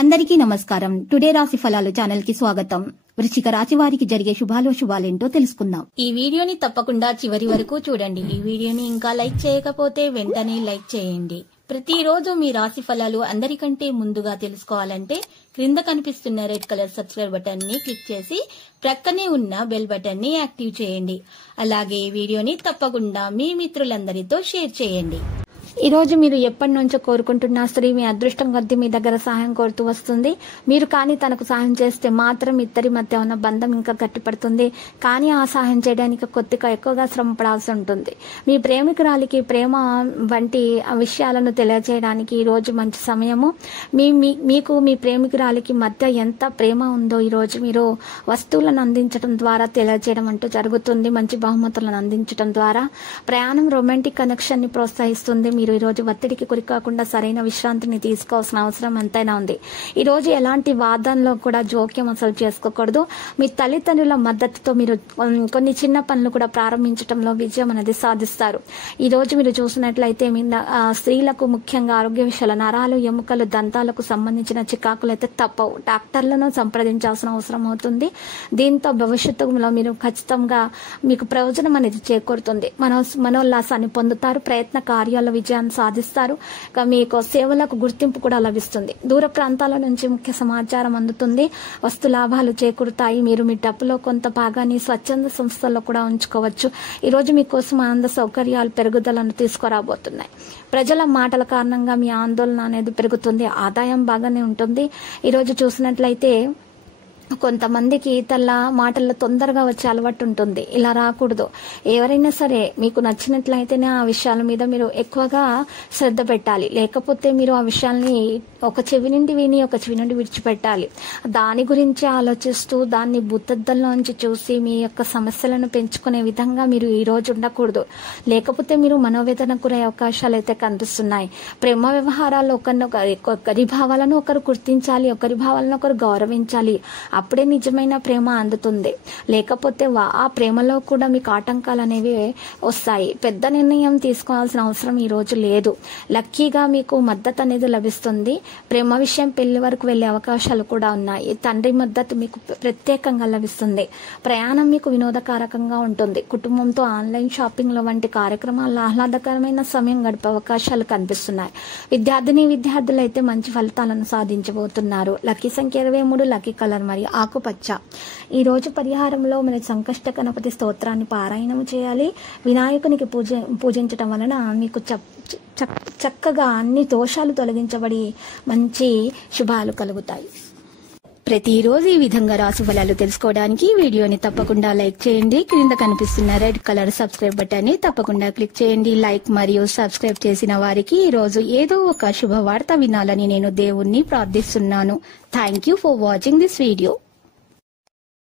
అందరికీ నమస్కారం. టుడే రాశి ఫలాలు ఛానల్ కి స్వాగతం. వృశ్చిక రాశి వారికి జరిగే శుభాలేంటో తెలుసుకుందాం. ఈ వీడియోని తప్పకుండా చివరి వరకు చూడండి. ఈ వీడియోని ఇంకా లైక్ చేయకపోతే వెంటనే లైక్ చేయండి. ప్రతిరోజు మీ రాశి ఫలాలు అందరికంటే ముందుగా తెలుసుకోవాలంటే క్రింద కనిపిస్తున్న రెడ్ కలర్ సబ్స్క్రైబ్ బటన్ ని క్లిక్ చేసి ప్రక్కనే ఉన్న బెల్ బటన్ ని యాక్టివ్ చేయండి. అలాగే ఈ వీడియోని తప్పకుండా మీ మిత్రులందరితో షేర్ చేయండి. ఈ రోజు మీరు ఎప్పటి నుంచో కోరుకుంటున్న స్త్రీ మీ అదృష్టం కొద్దీ మీ దగ్గర సహాయం కోరుతూ వస్తుంది. మీరు కానీ తనకు సహాయం చేస్తే మాత్రం ఇద్దరి మధ్య ఉన్న బంధం ఇంకా గట్టిపడుతుంది. కానీ ఆ సహాయం చేయడానికి కొద్దిగా ఎక్కువగా శ్రమ పడాల్సి ఉంటుంది. మీ ప్రేమికురాలికి ప్రేమ వంటి విషయాలను తెలియజేయడానికి ఈ రోజు మంచి సమయము. మీకు మీ ప్రేమికురాలికి మధ్య ఎంత ప్రేమ ఉందో ఈ రోజు మీరు వస్తువులను అందించడం ద్వారా తెలియజేయడం అంటూ జరుగుతుంది. మంచి బహుమతులను అందించడం ద్వారా ప్రయాణం రొమాంటిక్ కనెక్షన్ ని ప్రోత్సహిస్తుంది. మీరు ఈ రోజు ఒత్తిడికి గురి కాకుండా సరైన విశ్రాంతిని తీసుకోవాల్సిన అవసరం ఎంతైనా ఉంది. ఈ రోజు ఎలాంటి వాదనలో కూడా జోక్యం అసలు చేసుకోకూడదు. మీ తల్లిదండ్రుల మద్దతుతో మీరు కొన్ని చిన్న పనులు కూడా ప్రారంభించడంలో విజయం అనేది సాధిస్తారు. ఈ రోజు మీరు చూసినట్లయితే స్త్రీలకు ముఖ్యంగా ఆరోగ్య విషయాల నరాలు, ఎముకలు, దంతాలకు సంబంధించిన చికాకులు అయితే తప్పవు. డాక్టర్లను సంప్రదించాల్సిన అవసరం అవుతుంది. దీంతో భవిష్యత్తులో మీరు ఖచ్చితంగా మీకు ప్రయోజనం అనేది చేకూరుతుంది. మనోల్లాసాన్ని పొందుతారు. ప్రయత్న కార్యాల విజయాన్ని సాధిస్తారు. మీకు సేవలకు గుర్తింపు కూడా లభిస్తుంది. దూర ప్రాంతాల నుంచి ముఖ్య సమాచారం అందుతుంది. వస్తు లాభాలు చేకూరుతాయి. మీరు మీ డబ్బులో కొంత భాగాన్ని స్వచ్ఛంద సంస్థల్లో కూడా ఉంచుకోవచ్చు. ఈ రోజు మీకోసం ఆనంద సౌకర్యాలు పెరుగుదలను తీసుకురాబోతున్నాయి. ప్రజల మాటల కారణంగా మీ ఆందోళన అనేది పెరుగుతుంది. ఆదాయం బాగానే ఉంటుంది. ఈ రోజు చూసినట్లయితే కొంతమందికి తల్ల మాటల్లో తొందరగా వచ్చే అలవాటు ఉంటుంది. ఇలా రాకూడదు. ఎవరైనా సరే మీకు నచ్చినట్లయితేనే ఆ విషయాల మీద మీరు ఎక్కువగా శ్రద్ధ పెట్టాలి. లేకపోతే మీరు ఆ విషయాల్ని ఒక చెవి నుండి విని ఒక చెవి నుండి విడిచిపెట్టాలి. దాని గురించి ఆలోచిస్తూ దాన్ని భూతద్దంలోంచి చూసి మీ యొక్క సమస్యలను పెంచుకునే విధంగా మీరు ఈ రోజు ఉండకూడదు. లేకపోతే మీరు మనోవేదనకు గురే అవకాశాలు అయితే కనిపిస్తున్నాయి. ప్రేమ వ్యవహారాల్లో ఒకరి భావాలను ఒకరు గుర్తించాలి. ఒకరి భావాలను ఒకరు గౌరవించాలి. అప్పుడే నిజమైన ప్రేమ అందుతుంది. లేకపోతే ఆ ప్రేమలో కూడా మీకు ఆటంకాలు అనేవి వస్తాయి. పెద్ద నిర్ణయం తీసుకోవాల్సిన అవసరం ఈ రోజు లేదు. లక్కీగా మీకు మద్దతు అనేది లభిస్తుంది. ప్రేమ విషయం పెళ్లి వరకు వెళ్లే అవకాశాలు కూడా ఉన్నాయి. తండ్రి మద్దతు మీకు ప్రత్యేకంగా లభిస్తుంది. ప్రయాణం మీకు వినోదకారకంగా ఉంటుంది. కుటుంబంతో ఆన్లైన్ షాపింగ్ల వంటి కార్యక్రమాల్లో ఆహ్లాదకరమైన సమయం గడిపే అవకాశాలు కనిపిస్తున్నాయి. విద్యార్థులు అయితే మంచి ఫలితాలను సాధించబోతున్నారు. లక్కీ సంఖ్య 23, లక్కీ కలర్ మరియు ఆకుపచ్చ. ఈ రోజు పరిహారంలో మన సంకష్ట గణపతి స్తోత్రాన్ని పారాయణం చేయాలి. వినాయకునికి పూజించటం వలన మీకు చక్కగా అన్ని దోషాలు తొలగించబడి మంచి శుభాలు కలుగుతాయి. ప్రతిరోజు ఈ విధంగా రాశి ఫలాలు తెలుసుకోవడానికి వీడియోని తప్పకుండా లైక్ చేయండి. క్రింద కనిపిస్తున్న రెడ్ కలర్ సబ్స్క్రైబ్ బటన్ ని తప్పకుండా క్లిక్ చేయండి. లైక్ మరియు సబ్స్క్రైబ్ చేసిన వారికి ఈ రోజు ఏదో ఒక శుభవార్త వినాలని నేను దేవుణ్ణి ప్రార్థిస్తున్నాను. Thank you for watching this video.